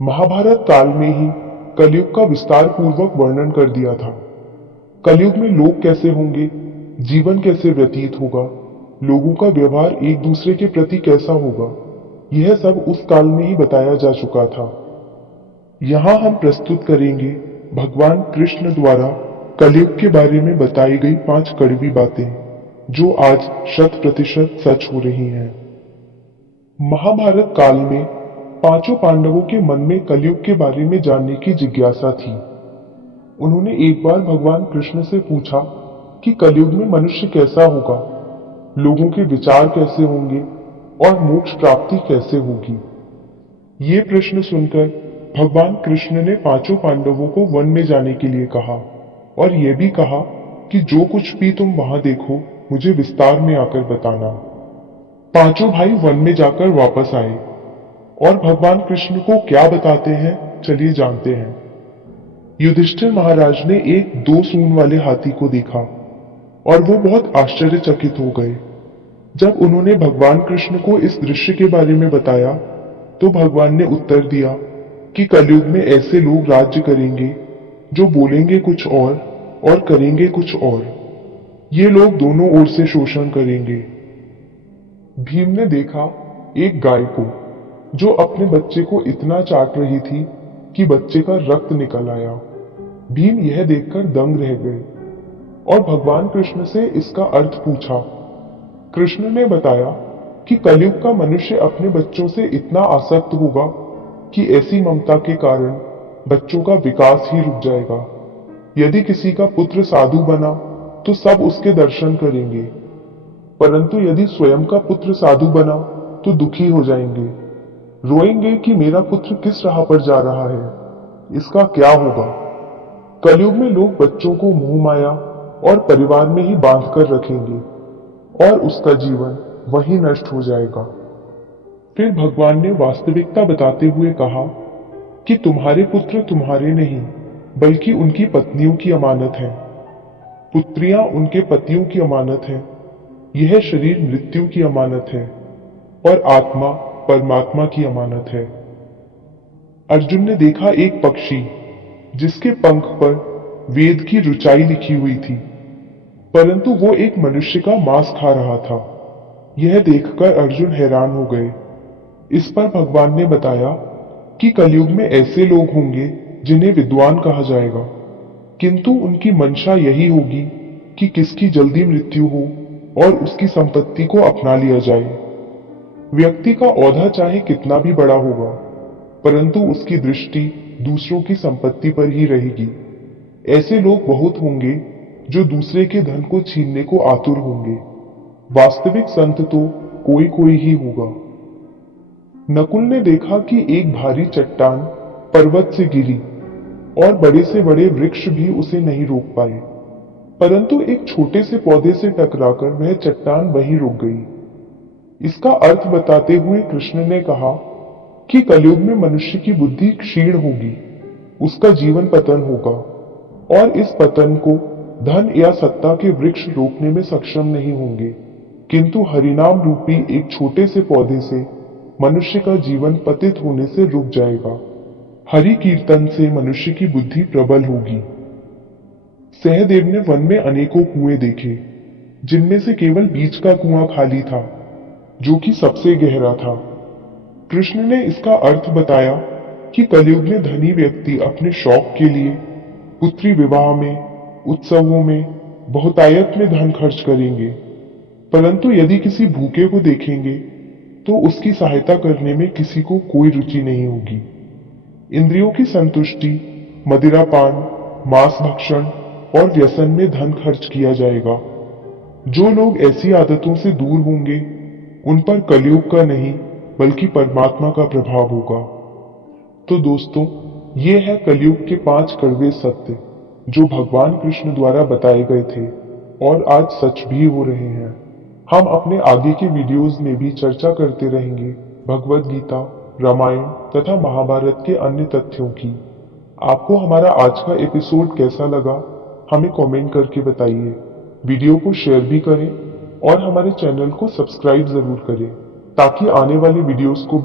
महाभारत काल में ही कलयुग का विस्तार पूर्वक वर्णन कर दिया था। कलयुग में लोग कैसे होंगे, जीवन कैसे व्यतीत होगा, लोगों का व्यवहार एक दूसरे के प्रति कैसा होगा, यह सब उस काल में ही बताया जा चुका था। यहाँ हम प्रस्तुत करेंगे भगवान कृष्ण द्वारा कलयुग के बारे में बताई गई 5 कड़वी बातें, जो आज 100% सच हो रही हैं। महाभारत काल में पांचों पांडवों के मन में कलयुग के बारे में जानने की जिज्ञासा थी। उन्होंने एक बार भगवान कृष्ण से पूछा कि कलयुग में मनुष्य कैसा होगा, लोगों के विचार कैसे होंगे और मोक्ष प्राप्ति कैसे होगी। ये प्रश्न सुनकर भगवान कृष्ण ने पांचों पांडवों को वन में जाने के लिए कहा और यह भी कहा कि जो कुछ भी तुम वहां देखो मुझे विस्तार में आकर बताना। पांचों भाई वन में जाकर वापस आए और भगवान कृष्ण को क्या बताते हैं, चलिए जानते हैं। युधिष्ठिर महाराज ने एक 2 सूंड वाले हाथी को देखा और वो बहुत आश्चर्यचकित हो गए। जब उन्होंने भगवान कृष्ण को इस दृश्य के बारे में बताया तो भगवान ने उत्तर दिया कि कलयुग में ऐसे लोग राज्य करेंगे जो बोलेंगे कुछ और करेंगे कुछ और। ये लोग दोनों ओर से शोषण करेंगे। भीम ने देखा एक गाय को जो अपने बच्चे को इतना चाट रही थी कि बच्चे का रक्त निकल आया। भीम यह देखकर दंग रह गए और भगवान कृष्ण से इसका अर्थ पूछा। कृष्ण ने बताया कि कलयुग का मनुष्य अपने बच्चों से इतना आसक्त होगा कि ऐसी ममता के कारण बच्चों का विकास ही रुक जाएगा। यदि किसी का पुत्र साधु बना तो सब उसके दर्शन करेंगे, परंतु यदि स्वयं का पुत्र साधु बना तो दुखी हो जाएंगे, रोएंगे कि मेरा पुत्र किस राह पर जा रहा है, इसका क्या होगा। कलयुग में लोग बच्चों को मोह माया और परिवार में ही बांध कर रखेंगे और उसका जीवन वहीं नष्ट हो जाएगा। फिर भगवान ने वास्तविकता बताते हुए कहा कि तुम्हारे पुत्र तुम्हारे नहीं बल्कि उनकी पत्नियों की अमानत है, पुत्रियां उनके पतियों की अमानत है, यह शरीर मृत्यु की अमानत है और आत्मा परमात्मा की अमानत है। अर्जुन ने देखा एक पक्षी जिसके पंख पर वेद की ऋचाई लिखी हुई थी, परंतु वो एक मनुष्य का मांस खा रहा था। यह देखकर अर्जुन हैरान हो गए। इस पर भगवान ने बताया कि कलयुग में ऐसे लोग होंगे जिन्हें विद्वान कहा जाएगा, किंतु उनकी मंशा यही होगी कि किसकी जल्दी मृत्यु हो और उसकी संपत्ति को अपना लिया जाए। व्यक्ति का औधा चाहे कितना भी बड़ा होगा, परंतु उसकी दृष्टि दूसरों की संपत्ति पर ही रहेगी। ऐसे लोग बहुत होंगे जो दूसरे के धन को छीनने को आतुर होंगे। वास्तविक संत तो कोई कोई ही होगा। नकुल ने देखा कि एक भारी चट्टान पर्वत से गिरी और बड़े से बड़े वृक्ष भी उसे नहीं रोक पाए, परंतु एक छोटे से पौधे से टकराकर वह चट्टान वहीं रुक गई। इसका अर्थ बताते हुए कृष्ण ने कहा कि कलयुग में मनुष्य की बुद्धि क्षीण होगी, उसका जीवन पतन होगा और इस पतन को धन या सत्ता के वृक्ष रोकने में सक्षम नहीं होंगे, किंतु हरिनाम रूपी एक छोटे से पौधे से मनुष्य का जीवन पतित होने से रुक जाएगा। हरि कीर्तन से मनुष्य की बुद्धि प्रबल होगी। सहदेव ने वन में अनेकों कुएं देखे, जिनमें से केवल बीच का कुआं खाली था, जो कि सबसे गहरा था। कृष्ण ने इसका अर्थ बताया कि कलयुग में धनी व्यक्ति अपने शौक के लिए पुत्री विवाह में, उत्सवों में, बहुतायत में धन खर्च करेंगे, परंतु यदि किसी भूखे को देखेंगे तो उसकी सहायता करने में किसी को कोई रुचि नहीं होगी। इंद्रियों की संतुष्टि, मदिरापान, मांस भक्षण और व्यसन में धन खर्च किया जाएगा। जो लोग ऐसी आदतों से दूर होंगे उन पर कलयुग का नहीं बल्कि परमात्मा का प्रभाव होगा। तो दोस्तों, ये है कलयुग के 5 कड़वे सत्य जो भगवान कृष्ण द्वारा बताए गए थे और आज सच भी हो रहे हैं। हम अपने आगे के वीडियोस में भी चर्चा करते रहेंगे भगवद गीता, रामायण तथा महाभारत के अन्य तथ्यों की। आपको हमारा आज का एपिसोड कैसा लगा, हमें कमेंट करके बताइए। वीडियो को शेयर भी करें और हमारे चैनल को सब्सक्राइब जरूर करें ताकि आने वाली वीडियोस को भी